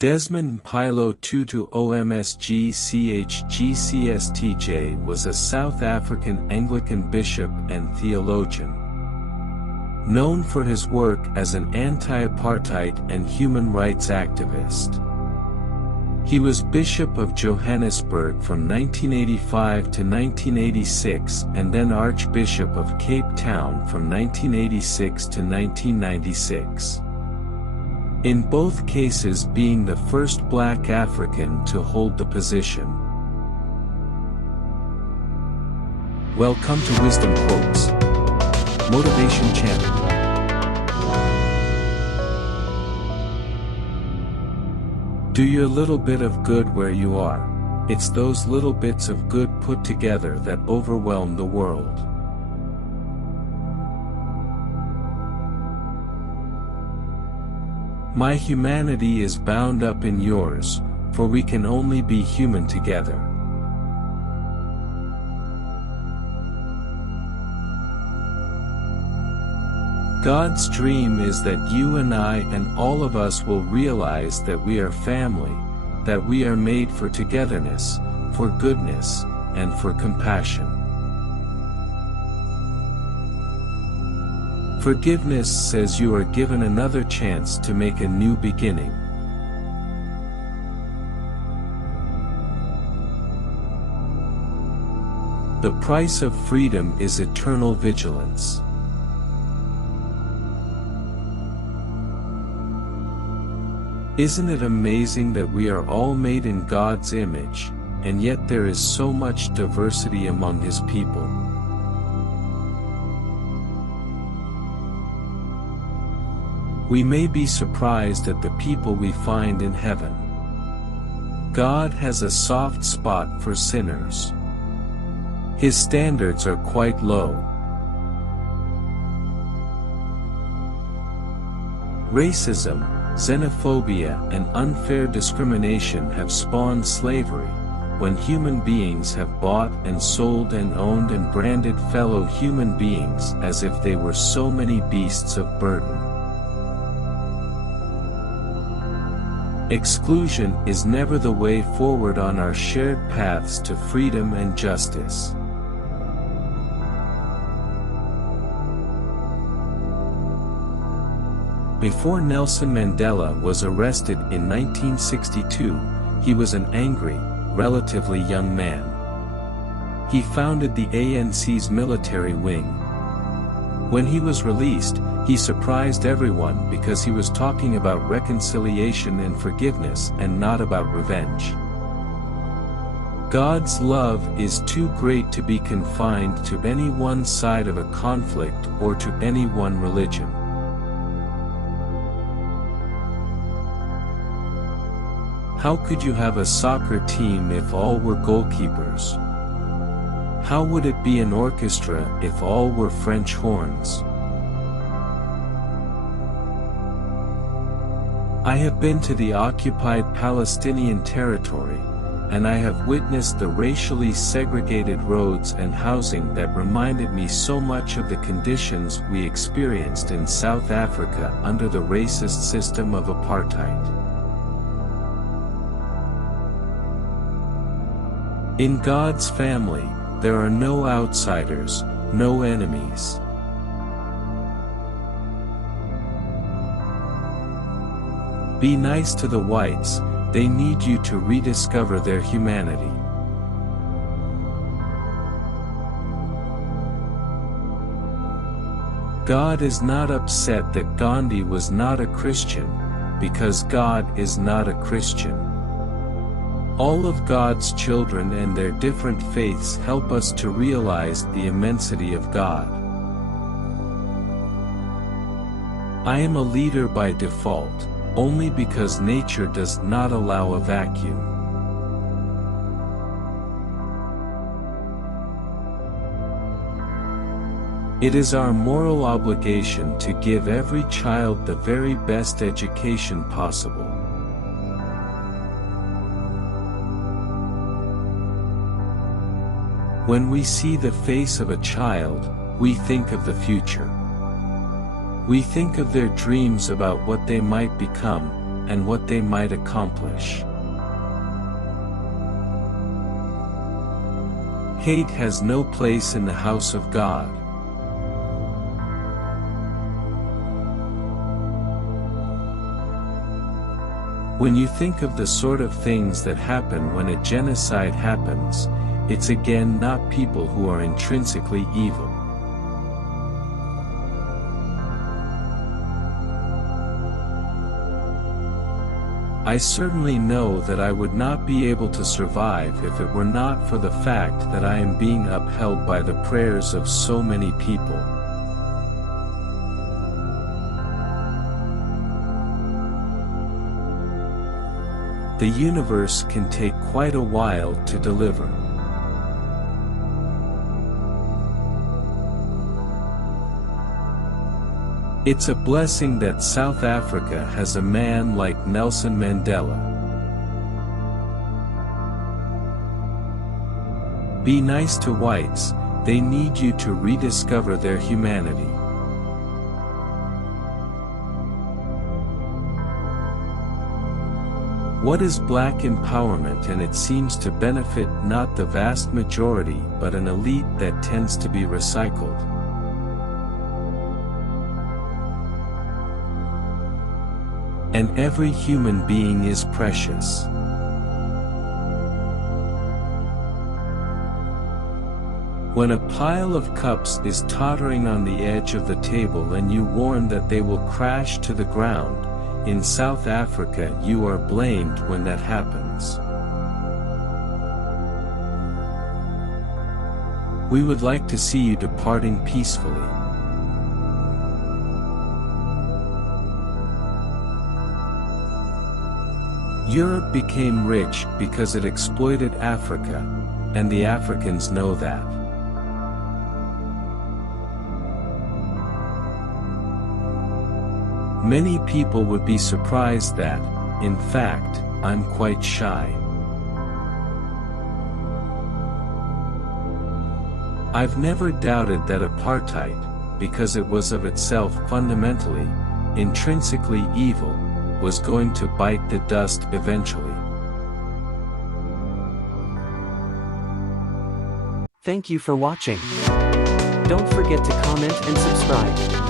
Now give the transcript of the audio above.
Desmond Tutu OMSG GCStJ was a South African Anglican bishop and theologian. Known for his work as an anti-apartheid and human rights activist. He was Bishop of Johannesburg from 1985 to 1986 and then Archbishop of Cape Town from 1986 to 1996. In both cases being the first Black African to hold the position. Welcome to Wisdom Quotes, Motivation Channel. Do your little bit of good where you are. It's those little bits of good put together that overwhelm the world. My humanity is bound up in yours, for we can only be human together. God's dream is that you and I and all of us will realize that we are family, that we are made for togetherness, for goodness, and for compassion. Forgiveness says you are given another chance to make a new beginning. The price of freedom is eternal vigilance. Isn't it amazing that we are all made in God's image, and yet there is so much diversity among His people? We may be surprised at the people we find in heaven. God has a soft spot for sinners. His standards are quite low. Racism, xenophobia, and unfair discrimination have spawned slavery, when human beings have bought and sold and owned and branded fellow human beings as if they were so many beasts of burden. Exclusion is never the way forward on our shared paths to freedom and justice. Before Nelson Mandela was arrested in 1962, he was an angry, relatively young man. He founded the ANC's military wing. When he was released, he surprised everyone because he was talking about reconciliation and forgiveness and not about revenge. God's love is too great to be confined to any one side of a conflict or to any one religion. How could you have a soccer team if all were goalkeepers? How would it be an orchestra if all were French horns? I have been to the occupied Palestinian territory, and I have witnessed the racially segregated roads and housing that reminded me so much of the conditions we experienced in South Africa under the racist system of apartheid. In God's family, there are no outsiders, no enemies. Be nice to the whites, they need you to rediscover their humanity. God is not upset that Gandhi was not a Christian, because God is not a Christian. All of God's children and their different faiths help us to realize the immensity of God. I am a leader by default, only because nature does not allow a vacuum. It is our moral obligation to give every child the very best education possible. When we see the face of a child, we think of the future. We think of their dreams about what they might become, and what they might accomplish. Hate has no place in the house of God. When you think of the sort of things that happen when a genocide happens, it's again not people who are intrinsically evil. I certainly know that I would not be able to survive if it were not for the fact that I am being upheld by the prayers of so many people. The universe can take quite a while to deliver. It's a blessing that South Africa has a man like Nelson Mandela. Be nice to whites, they need you to rediscover their humanity. What is black empowerment? And it seems to benefit not the vast majority but an elite that tends to be recycled. And every human being is precious. When a pile of cups is tottering on the edge of the table and you warn that they will crash to the ground, in South Africa you are blamed when that happens. We would like to see you departing peacefully. Europe became rich because it exploited Africa, and the Africans know that. Many people would be surprised that, in fact, I'm quite shy. I've never doubted that apartheid, because it was of itself fundamentally, intrinsically evil, was going to bite the dust eventually. Thank you for watching. Don't forget to comment and subscribe.